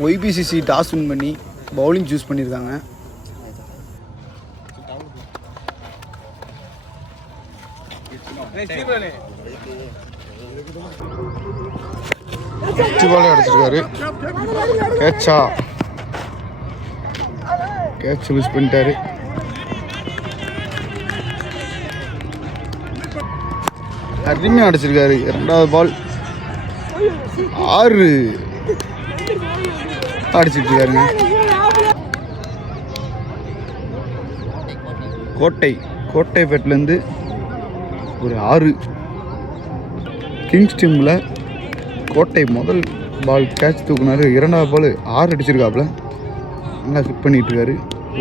ஒய்பிசிசி toss win பண்ணி bowling choose பண்ணியிருக்காங்க. அடிச்சிருக்காரு. கேட்ச் மிஸ் பண்ணிட்டாரு. அருமையாக அடிச்சிருக்காரு. 2வது பால் 6 அடிச்சிட்டு இருக்காருங்க. கோட்டைப்பேட்டிலேருந்து ஒரு 6. கிங்ஸ் டீமில் கோட்டை முதல் பால் கேட்ச் தூக்குனாரு. 2வது பால் 6 அடிச்சிருக்காப்புல. நல்லா ஃபிட் பண்ணிட்டு இருக்காரு.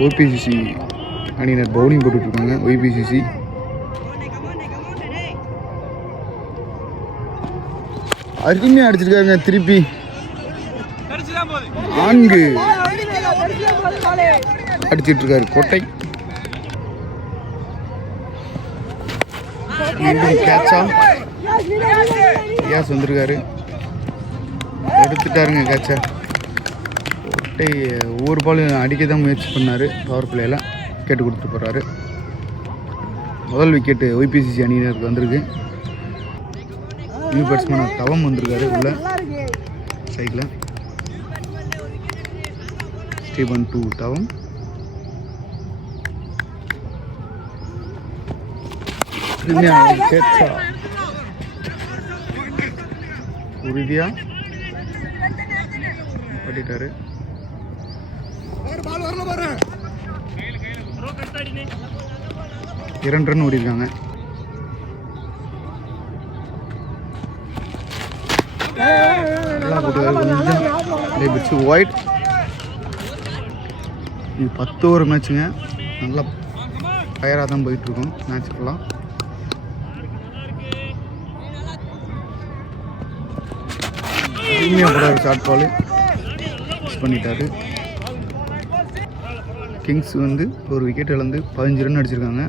ஓபிசிசி அணியினர் பவுலிங் போட்டுட்ருக்காங்க. ஒய்பிசிசி அருமையாக அடிச்சிருக்காருங்க. திருப்பி 4 அடிச்சிட்டு இருக்காரு கோட்டை. கேட்சா யாஸ் வந்திருக்காரு. எடுத்துட்டாருங்க கேட்சா. கோட்டை ஒவ்வொரு பாலும் அடிக்க தான் முயற்சி பண்ணார். பவர் பிளேயில் விக்கெட்டு கொடுத்துட்டு போகிறாரு. முதல் விக்கெட்டு ஒய்பிசிசி அணியினருக்கு வந்திருக்கு. நியூ பேட்ஸ்மேனாக தவம் வந்திருக்காரு உள்ள சைடில். ஸ்டீபன் 2 தவம். உறுதியா பட்டிட்டாரு. 2 ரன் ஓடிருக்காங்க. ஒயிட். இது 10 ஓவர் மேட்சுங்க. நல்லா ஃபயராக தான் போயிட்டுருக்கோம் மேட்சுக்கெல்லாம். ஷார்ட் பால் மிஸ் பண்ணிட்டாரு. கிங்ஸ் வந்து ஒரு விக்கெட் இழந்து 15 ரன் அடிச்சிருக்காங்க.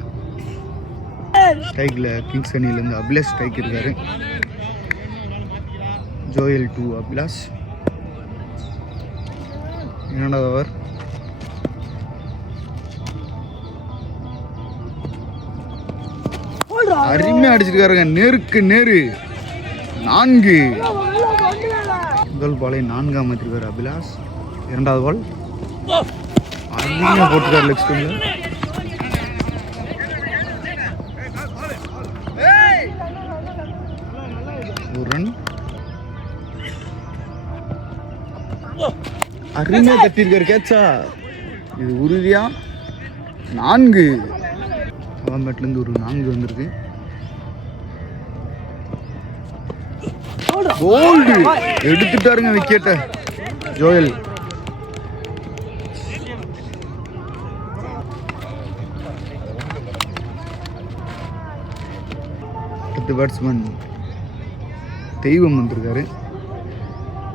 ஸ்ட்ரைக்கில் கிங்ஸ் அணியிலேருந்து அபிலாஷ் ஸ்ட்ரைக் இருக்காரு. ஜோயல் 2 அபிலாஷ். 2வது ஓவர். அருமையாக அடிச்சிருக்காருங்க. நேருக்கு நேரு 4. முதல் பாலை 4 மாற்றிருக்காரு அபிலாஷ். 2வது பால் அருமையாக போட்டுருக்காரு லெக் ஸ்டம்பில். ஒரு ரன். அருமையாக தட்டியிருக்காரு கேட்சா. இது உறுதியா 4. பேட்லேருந்து ஒரு 4 வந்திருக்கு. கோல்டு எடுத்துட்டாருங்க விக்கெட்டை ஜோயல். அடுத்த பேட்ஸ்மேன் தெய்வம் வந்திருக்காரு.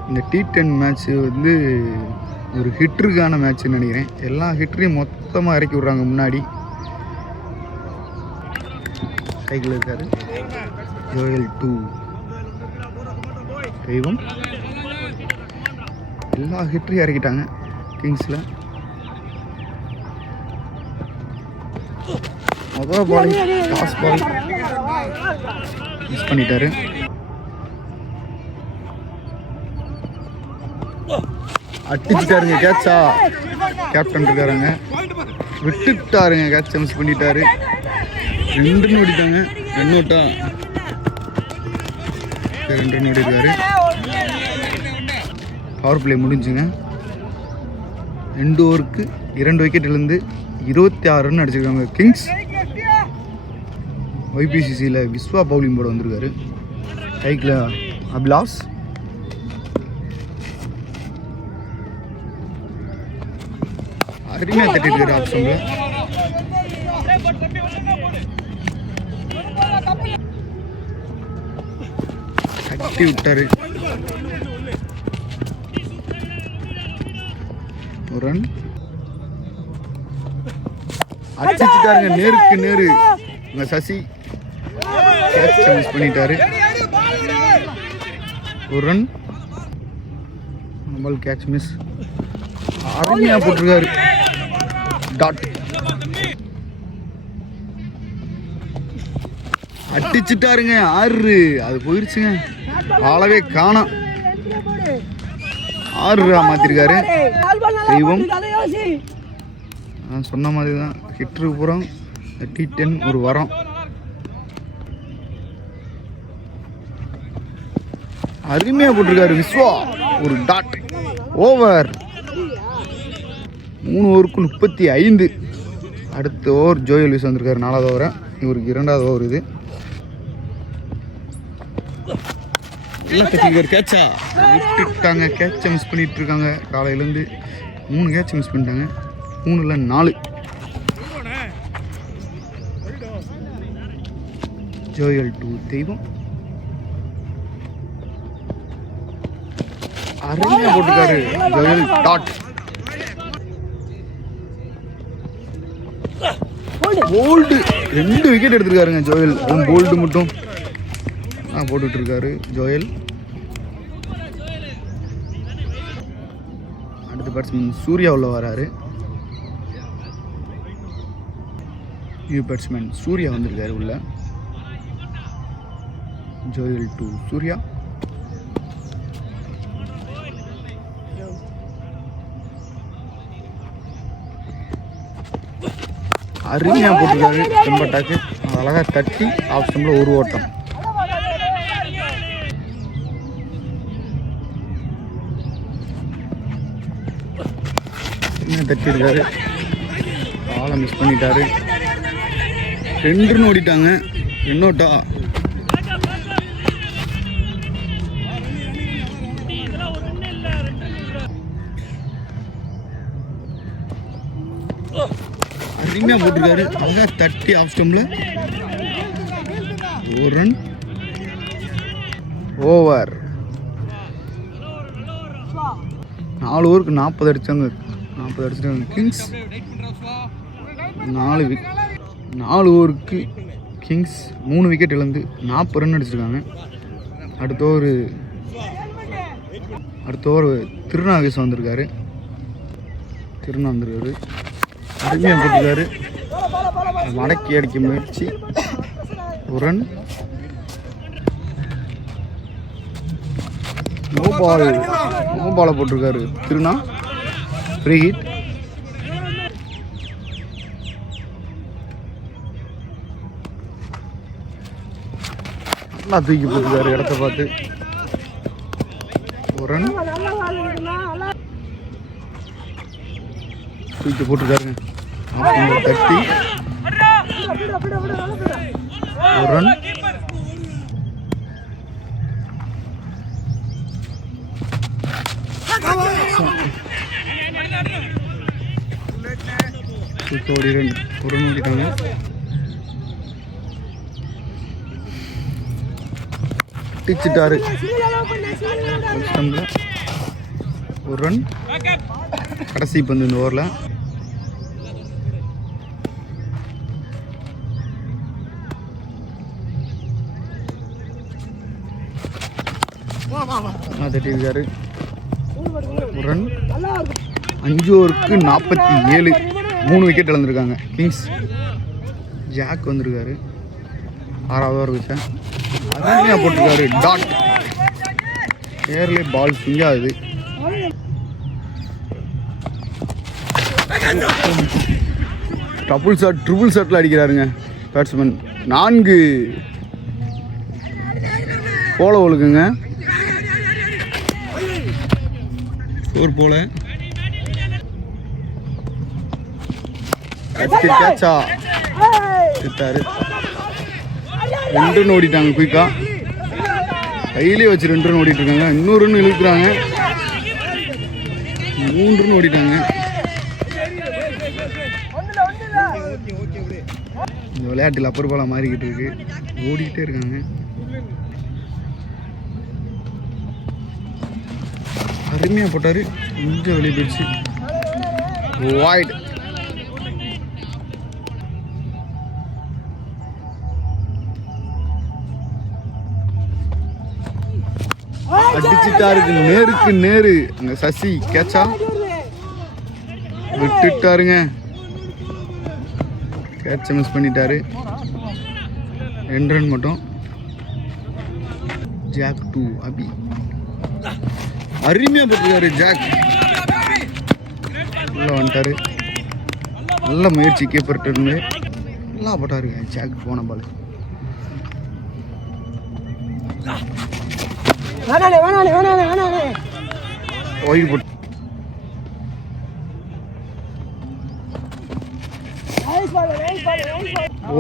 இந்த T10 மேட்ச்சு வந்து ஒரு ஹிட்டருக்கான மேட்ச்னு நினைக்கிறேன். எல்லா ஹிட்டரையும் மொத்தமாக இறக்கி விட்றாங்க முன்னாடி. சைக்கிள் இருக்காரு. ஜோயல் 2 தெய்வம். எல்லா ஹிட்டரையும் இறக்கிட்டாங்க கிங்ஸில். முதல் பால் டாஸ் பால் மிஸ் பண்ணிட்டாரு. அடிச்சுட்டாருங்க கேட்சா. கேப்டன் இருக்காருங்க. விட்டுட்டாருங்க கேட்சை மிஸ் பண்ணிட்டாரு. 2 ரன் ஓடிட்டாங்க. 2 அவுட்டா 2 ரன் ஓடிருக்காரு. பவர் பிளே முடிஞ்சுங்க. 2 ஓவருக்கு 2 விக்கெட்டிலேருந்து 26 ரன் அடிச்சிருக்காங்க கிங்ஸ். ஒய்பிசிசியில் விஸ்வா பவுலிங் போட வந்திருக்காரு. கைக்கில் அபிலாஷ். அருமையாக தட்டிருக்காரு ஆப்ஷனில். தட்டி விட்டாரு. ஒரு ரன். அடிச்சுட்டாருங்க நேருக்கு நேரு. உங்க சசி கேட்ச் மிஸ் பண்ணிட்டாரு. ஒரு ரன். பால் கேட்ச் மிஸ். அருமையாக போட்டிருக்காரு டாட். அடிச்சுட்டாருங்க 6. அது போயிடுச்சுங்க, ஆளவே காணோம். 6 மாற்றிருக்காரு தெய்வம். நான் சொன்ன மாதிரி தான், ஹிட்ருக்கு புறம் T10 ஒரு வரம். அருமையாக போட்டிருக்காரு விஸ்வா, ஒரு டாட். ஓவர். 3 ஓவருக்கு 35. அடுத்த ஓவர் ஜோயல் விஸ் வந்திருக்காரு, 4வது ஓவரை. இவருக்கு 2வது ஓவர் இது. எல்லாம் கட்டிருக்காரு. கேட்சா விட்டுட்டாங்க, கேட்சை மிஸ் பண்ணிட்டு இருக்காங்க. காலையிலேருந்து 3 கேட்ச் மிஸ் பண்ணிட்டாங்க. 3ல் 4. ஜோயல் 2 தெய்வம். அருமையாக போட்டிருக்காரு ஜோயல் டாட். போல்டு 2 விக்கெட் எடுத்திருக்காருங்க ஜோயல். அதுவும் போல்டு மட்டும் போட்டுட்டு இருக்காரு ஜோயல். அடுத்த பேட்ஸ்மேன் சூர்யா உள்ள வராரு. நியூ பேட்ஸ்மேன் சூர்யா வந்திருக்காரு உள்ள. ஜோயல் 2 சூர்யா. அருமையாக போட்டிருக்காரு செம்பட்டாக்கு. அழகாக தட்டி ஆஃப் ஸ்டம்பில் ஒரு ஓட்டம். தட்டி இருக்காரு, ஆளை மிஸ் பண்ணிட்டாரு. 2 ரன் ஓடிட்டாங்க. என்னோட்டா அருமையாக போட்டிருக்காரு. அழகாக தட்டி ஆஃப் ஸ்டம்பில் ஒரு ரன். ஓவர். 4 ஓவருக்கு 40 அடித்தாங்க. 40 அடிச்சிட்டாங்க கிங்ஸ். 4 ஓவருக்கு கிங்ஸ் 3 விக்கெட் இழந்து 40 ரன் அடிச்சிருக்காங்க. அடுத்த ஓவர் திருநாகேஷ் வந்திருக்காரு. அருமையாக போட்டிருக்காரு. மடக்கி அடிக்க முயற்சி. ஒரு ரன். நோ பாலை போட்டிருக்காரு திருநா. Free hit. நல்லா தூக்கி போட்டிருக்காரு இடத்த பார்த்து. ஒரு ரன். தூக்கி போட்டிருக்காருங்க. தட்டி ஒரு ரன். ஒரு ரன் ஓடிட்டாங்க. டிச்சிட்டாரு. ஒரு ரன். கடைசி பந்து இந்த ஓவரில். தட்டியிருக்காரு. ஒரு ரன். 5 ஓவருக்கு 47. 3 விக்கெட் இழந்திருக்காங்க கிங்ஸ். ஜாக் வந்திருக்காரு 6வது ஓவர் வச்சேன். அருமையாக போட்டிருக்காரு டாட். ஏர்லே பால் ஸ்விங் ஆகுது. டபுள் ஷாட் ட்ரிபிள் ஷாட்டில் அடிக்கிறாருங்க பேட்ஸ்மேன். 4 போல ஒழுக்குங்க. 4 போல. கேட்சா திட்டாரு. 2 ரன் ஓடிட்டாங்க குயிக்கா. கையிலே வச்சு 2 ரன் ஓடிட்டு இருக்காங்க. இன்னொரு ரன் இழுக்கிறாங்க. 3 ரன் ஓடிட்டாங்க. இந்த விளையாட்டில் அப்பர் பாலா மாறிக்கிட்டு இருக்கு. ஓடிக்கிட்டே இருக்காங்க. அருமையாக போட்டார். கொஞ்சம் வெளியே போயிடுச்சு. வாய்ட். அடிச்சுட்டாருக்கு நேருக்கு நேரு. அங்க சசி கேட்சா விட்டுட்டாருங்க. கேட்ச மிஸ் பண்ணிட்டாரு. 2 ரன் மட்டும். ஜாக் டு அபி. அருமையா போட்டுருக்காரு ஜாக். உள்ள வந்துட்டாரு. நல்ல முயற்சி கீப்பர்கிட்ட இருந்து. நல்லா போட்டாருங்க ஜாக். போன பால் ஒயிட் போட்டு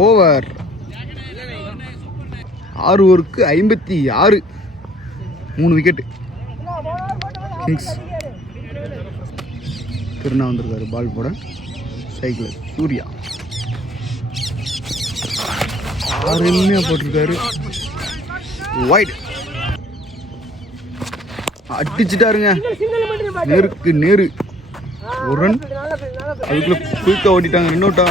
ஓவர். 6 ஓவருக்கு 56. 3 விக்கெட்டு. கிங்ஸ். திருநா வந்திருக்காரு பால் போட. சைக்கிள் சூர்யா அருமையா போட்டிருக்காரு. வைட் அடிச்சுட்டாருங்க. நேருக்கு நேரு. 1 ரன். அதுக்குள்ள குயிக்கா ஓட்டிட்டாங்க. 2 அவுட்டா.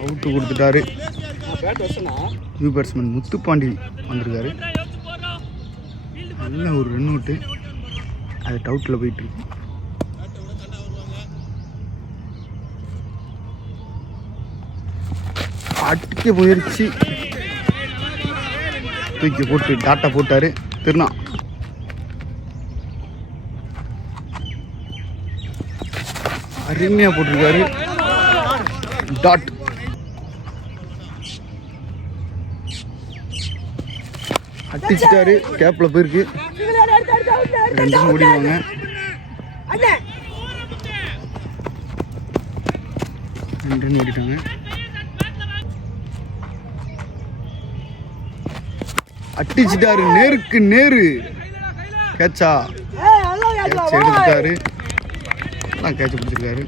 அவுட்டு கொடுத்துட்டாரு. நியூ பேட்ஸ்மேன் முத்துப்பாண்டி வந்திருக்காரு. நல்ல ஒரு ரன் அவுட்டு. அது டவுட்டில் போயிட்டு இருக்கு. அடிக்க முயற்சி தூக்கி போட்டு டாட்டா போட்டாரு திருநா. அருமையா போட்டிருக்காரு டாட். அடிச்சுட்டாரு. கேப்ல போயிருக்கு. 2 ரன் ஓடிடுவாங்க. ஓடிட்டாங்க. அடிச்சுட்டாரு. நேருக்கு நேரு. கேட்சா எடுத்துட்டாரு. கேட்ச் பிடிச்சிருக்காரு.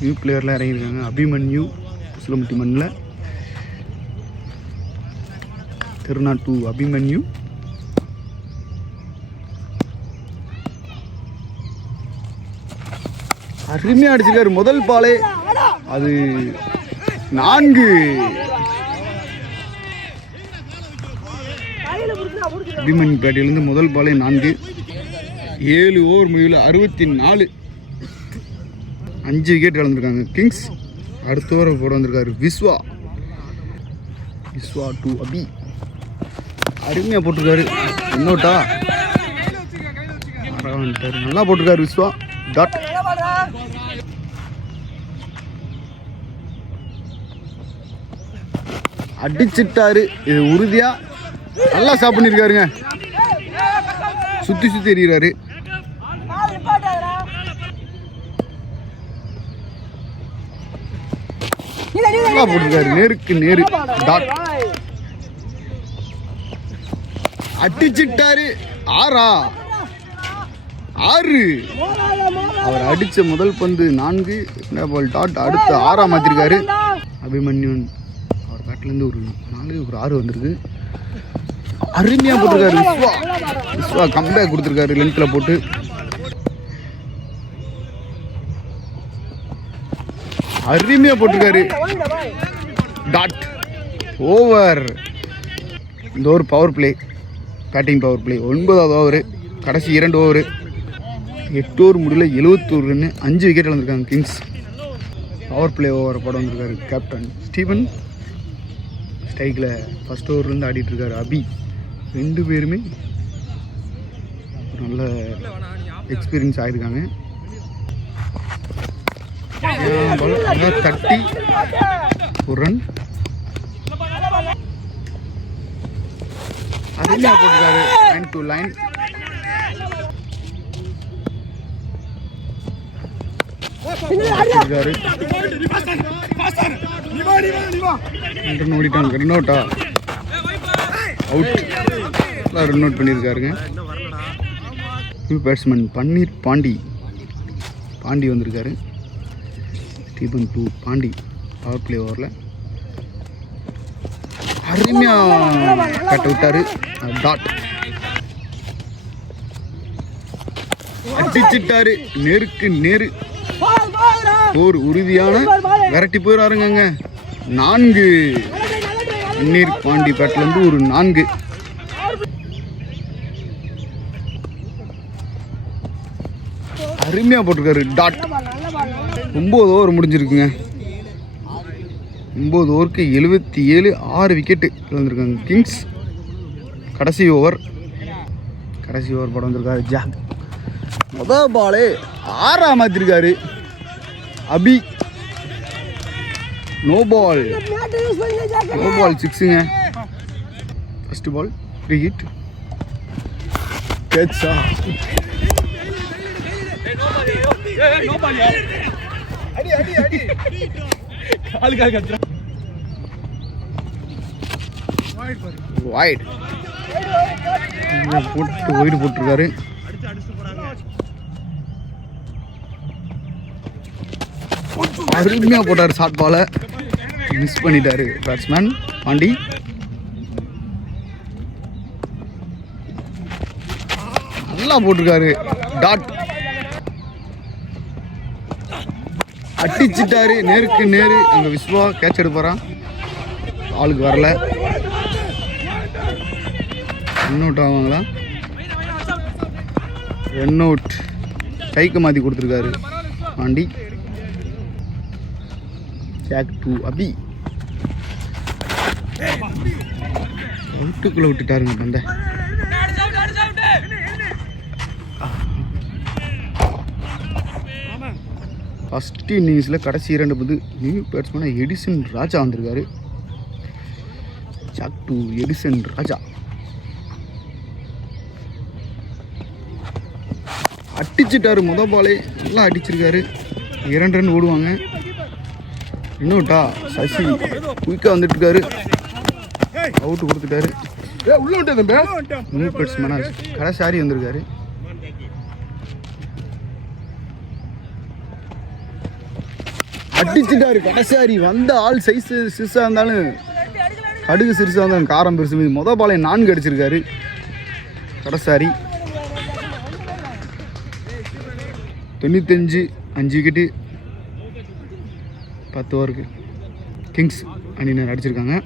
நியூ பிளேயர்லாம் இறங்கியிருக்காங்க. அபிமன்யு புஸ்லமுட்டி மண்ணில். திருநா டு அபிமன்யு. அருமையா அடிச்சிருக்காரு. முதல் பாலே அது 4. அபிமன்யு பேட்டையிலிருந்து முதல் பாலே 4. 7 ஓவர் முடிவில் 64. 5 விக்கெட் இழந்திருக்காங்க கிங்ஸ். அடுத்த ஓவர் போட வந்திருக்காரு விஸ்வா. விஸ்வா டு அபி. அருமையா போட்டிருக்காரு. இன்னோட்டா நல்லா போட்டிருக்காரு விஸ்வா. டாட். அடிச்சிட்டாரு. இது உறுதியா நல்லா ஸ்டாப் பண்ணிருக்காருங்க. சுத்தி சுத்தி எறிகிறாரு. நல்லா போட்டிருக்காரு. நேருக்கு நேரு. டாட். அடிச்சிட்டாரு. 6. அவர் அடிச்ச முதல் பந்து 4. Ball dot. அடுத்து 6 மாத்திருக்காரு. அபிமன்யுன் அவர் பேட்லேருந்து ஒரு 4 ஒரு 6 வந்திருக்கு. அருமையா போட்டிருக்காரு விஸ்வா. விஸ்வா கம்பேக் கொடுத்துருக்காரு லென்த்ல போட்டு. அருமையா போட்டிருக்காரு. டாட். ஓவர். இந்த ஒரு power play. Batting power play. 9வது ஓவர். கடைசி 2 ஓவர். 8 ஓவர் முடியல 71 ரன். 5 விக்கெட் இழந்திருக்காங்க கிங்ஸ். பவர் பிளே ஓவர் போட வந்திருக்காரு கேப்டன் ஸ்டீபன். ஸ்ட்ரைக்கில் ஃபர்ஸ்ட் ஓவர்லேருந்து ஆடிட்டு இருக்காரு அபி. 2 பேருமே நல்ல எக்ஸ்பீரியன்ஸ் ஆகிருக்காங்க. தட்டி 1 ரன். அருமையா போட்டிருக்காரு. Line to line. ஓடிட்டாங்க. ரன் அவுட்டா. அவுட். ரன் அவுட் பண்ணியிருக்காருங்க. New batsman Panneer Pandi. பாண்டி வந்திருக்காரு. Stephen to Pandi. Power play ஓவரில் அருமையா கட்ட விட்டாரு. டாட். அடிச்சிட்டாரு. நேருக்கு நேரு. ஒரு உறுதியான விரட்டி போயிடாருங்க. 4. பன்னீர் பாண்டி பேட்லேருந்து ஒரு 4. அருமையாக போட்டிருக்காரு டாட். 9 ஓவர் முடிஞ்சிருக்குங்க. 9 ஓவருக்கு 77, 6 விக்கெட்டு இழந்திருக்காங்க கிங்ஸ். கடைசி ஓவர் போட வந்திருக்காரு ஜாக். முதல் பாலே 6 மாற்றிருக்காரு அபி. நோ பால் 6ங்க. First ball free hit. கேட்சா வைட் போட்டு ஒயிட் போட்டிருக்காரு. அருமையாக போட்டார் ஷார்ட் பாலை. மிஸ் பண்ணிட்டாரு பேட்ஸ்மேன் பாண்டி. நல்லா போட்டிருக்காரு டாட். அடிச்சிட்டாரு நேருக்கு நேரு. அங்கே விஸ்வா கேட்ச் எடுப்பாரான். ஆளுக்கு வரல. ரன் அவுட் ஆவாங்களா? Run out. கைக்கு மாற்றி கொடுத்துருக்காரு பாண்டி. Jack to Abhi. அவுட்டுக்குள்ளே விட்டுட்டாருங்க பந்த. ஃபர்ஸ்ட் இன்னிங்ஸில் கடைசி 2 பந்து நியூ பேட்ஸ்மேனாக எடிசன் ராஜா வந்திருக்காரு. ஜாக் டு எடிசன் ராஜா. அடிச்சிட்டாரு முதல் பாலே. நல்லா அடிச்சிருக்காரு. 2 ரன் ஓடுவாங்க. இன்னொட்டா சசி குயிக்காக வந்துட்டு இருக்காரு. அவுட்டு கொடுத்துட்டாரு. நியூ பேட்ஸ்மேனாக கடைசாரி வந்திருக்காரு. அடிச்சுட்டாரு கடைசாரி. வந்த ஆள் சைஸ் சிறுசாக இருந்தாலும் கடுகு சிறுசாக இருந்தாலும் காரம் பெருசு. முதல் பாலை 4 அடிச்சிருக்காரு கடைசாரி. 95, 5 விக்கெட்டு 10 ஓவருக்கு கிங்ஸ் அணியினர் அடிச்சிருக்காங்க.